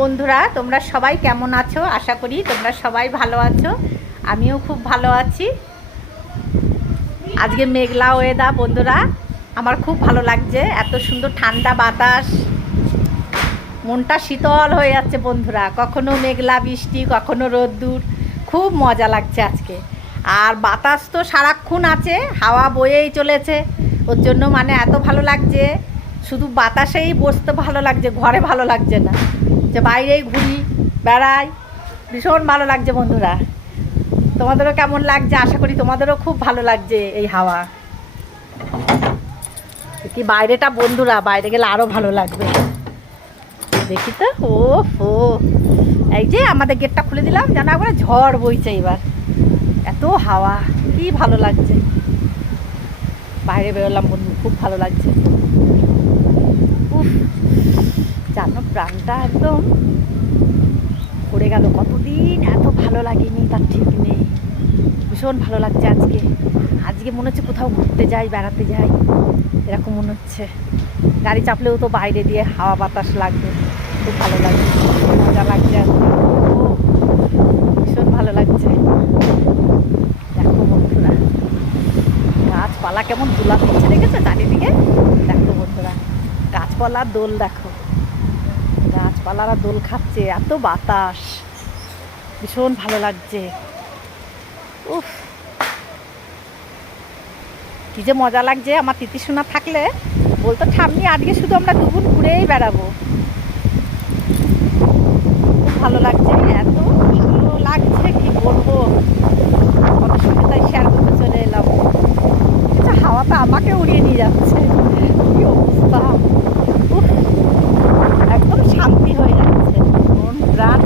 বন্ধুরা, তোমরা সবাই কেমন আছো? আশা করি তোমরা সবাই ভালো আছো। আমিও খুব ভালো আছি। আজকে মেঘলা ওয়েদার বন্ধুরা, আমার খুব ভালো লাগছে। এত সুন্দর ঠান্ডা বাতাস, মনটা শীতল হয়ে যাচ্ছে বন্ধুরা। কখনো মেঘলা বৃষ্টি, কখনো রোদ্দুর, খুব মজা লাগছে আজকে। আর বাতাস তো সারাক্ষণ আছে, হাওয়া বয়েই চলেছে। ওর জন্য মানে এত ভালো লাগছে, শুধু বাতাসেই বসতে ভালো লাগছে, ঘরে ভালো লাগছে না, যে বাইরেই ঘুরি বেড়াই, ভীষণ ভালো লাগছে বন্ধুরা। তোমাদেরও কেমন লাগছে? আশা করি তোমাদেরও খুব ভালো লাগছে এই হাওয়া। কি বাইরেটা বন্ধুরা, বাইরে গেলে আরও ভালো লাগবে। দেখি তো, ও হো, এই যে আমাদের গেটটা খুলে দিলাম, যেন একবারে ঝড় বইছে এবার, এত হাওয়া, কি ভালো লাগছে। বাইরে বেরোলাম বন্ধু, খুব ভালো লাগছে। উফ, জানো প্রাণটা একদম পড়ে গেল। কতদিন এত ভালো লাগেনি, তার ঠিক নেই। ভীষণ ভালো লাগছে আজকে। আজকে মনে হচ্ছে কোথাও ঘুরতে যাই, বেড়াতে যাই, এরকম মনে হচ্ছে। গাড়ি চাপলেও তো বাইরে দিয়ে হাওয়া বাতাস লাগবে, খুব ভালো লাগছে, মজা লাগছে আজকে। ও ভীষণ ভালো লাগছে। দেখো বন্ধুরা, গাছপালা কেমন দোলা দিচ্ছে, দেখেছো চারিদিকে? দেখো বন্ধুরা, গাছপালার দোল দেখো, গাছপালারা দোল খাচ্ছে, এত বাতাস, ভীষণ ভালো লাগছে। উফ, কি যে মজা লাগছে। আমার তিতিসোনা থাকলে বলতো, ঠাম্মি আজকে শুধু আমরা দুগুণ ঘুরেই বেড়াবো। খুব ভালো লাগছে, এত ভালো লাগছে কি বলবো। আমাদের সঙ্গে তাই শেয়ার করতে চলে এলাম। আচ্ছা, হাওয়াটা আমাকে উড়িয়ে নিয়ে যাচ্ছে, কি অবস্থা। উফ, একদম শান্তি হয়ে যাচ্ছে মন প্রাণ।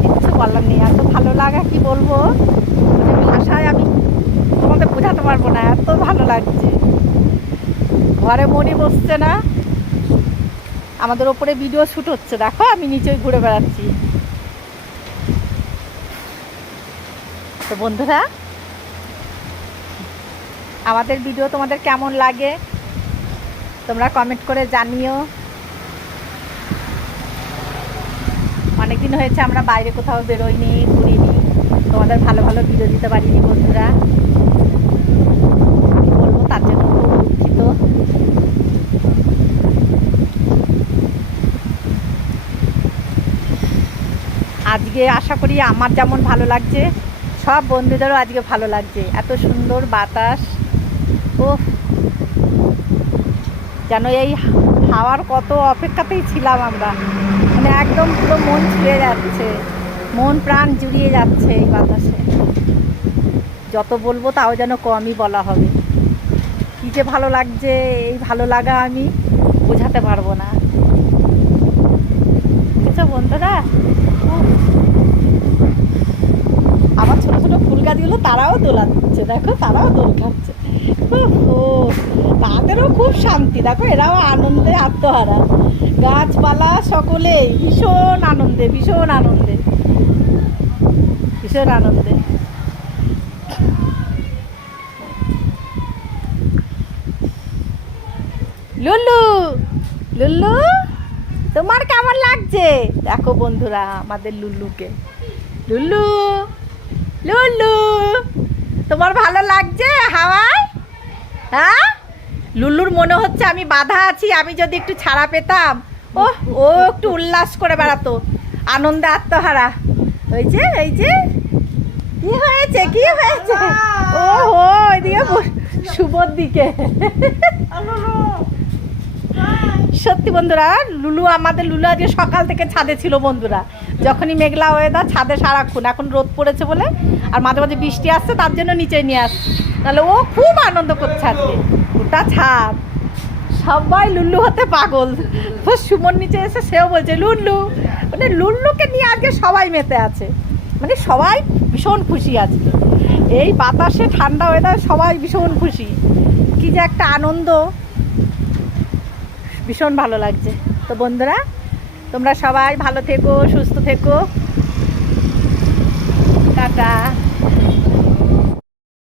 কিচ্ছু বলার নেই, এত ভালো লাগা কি বলবো, মানে ভাষায় আমি তোমাদের বোঝাতে পারবো না, এত ভালো লাগছে। ঘরে মনই বসছে না। আমাদের ওপরে ভিডিও শ্যুট হচ্ছে, দেখো আমি নিচেই ঘুরে বেড়াচ্ছি। তো বন্ধুরা, আমাদের ভিডিও তোমাদের কেমন লাগে তোমরা কমেন্ট করে জানিও। অনেকদিন হয়েছে আমরা বাইরে কোথাও বেরোইনি, ঘুরিনি, তোমাদের ভালো ভালো ভিডিও দিতে পারিনি বন্ধুরা। কি বলবো, তার জন্য খুব দুঃখিত। আজকে আশা করি আমার যেমন ভালো লাগছে, সব বন্ধুদেরও আজকে ভালো লাগছে। এত সুন্দর বাতাস, ও যেন এই হাওয়ার কত অপেক্ষাতেই ছিলাম আমরা। মানে একদম পুরো মন ছুঁয়ে যাচ্ছে, মন প্রাণ জুড়িয়ে যাচ্ছে এই বাতাসে। যত বলবো তাও যেন কমই বলা হবে। কী যে ভালো লাগছে, এই ভালো লাগা আমি বোঝাতে পারবো না। বুঝেছো বন্ধুরা? আমার ছোটো ছোটো ফুল গাছগুলো তারাও দোলা দিচ্ছে, দেখো তারাও দোল খাচ্ছে। ও, তাদেরও খুব শান্তি, দেখো এরাও আনন্দে আত্মহারা। গাছপালা সকলেই ভীষণ আনন্দে, ভীষণ আনন্দে, ভীষণ আনন্দে। লুল্লু, লুল্লু তোমার কেমন লাগছে? দেখো বন্ধুরা আমাদের লুল্লুকে। লুল্লু, লুল্লু তোমার ভালো লাগছে হাওয়ায়? হ্যাঁ, লুল্লুর মনে হচ্ছে আমি বাধা আছি, আমি যদি একটু ছাড়া পেতাম, ও ও একটু উল্লাস করে বেড়াতো, আনন্দে আত্মহারা। ওই যে, এই যে কি হয়েছে, কি হয়েছে? ও হো, ওইদিকে শুভর দিকে। সত্যি বন্ধুরা, লুলু, আমাদের লুলু আজকে সকাল থেকে ছাদে ছিল বন্ধুরা। যখনই মেঘলা ওয়েদার, ছাদে সারাক্ষণ। এখন রোদ পড়েছে বলে আর মাঝে মাঝে বৃষ্টি আসছে, তার জন্য নিচে নিয়ে আসছে। তাহলে ও খুব আনন্দ করছে আজকে, ওটা ছাদ। সবাই লুল্লু হতে পাগল। সুমন নিচে এসে সেও বলছে লুল্লু, মানে লুল্লুকে নিয়ে আজকে সবাই মেতে আছে, মানে সবাই ভীষণ খুশি আজকে। এই বাতাসে ঠান্ডা ওয়েদার সবাই ভীষণ খুশি। কি যে একটা আনন্দ, ভীষণ ভালো লাগছে। তো বন্ধুরা, তোমরা সবাই ভালো থেকো, সুস্থ থেকো, টাটা।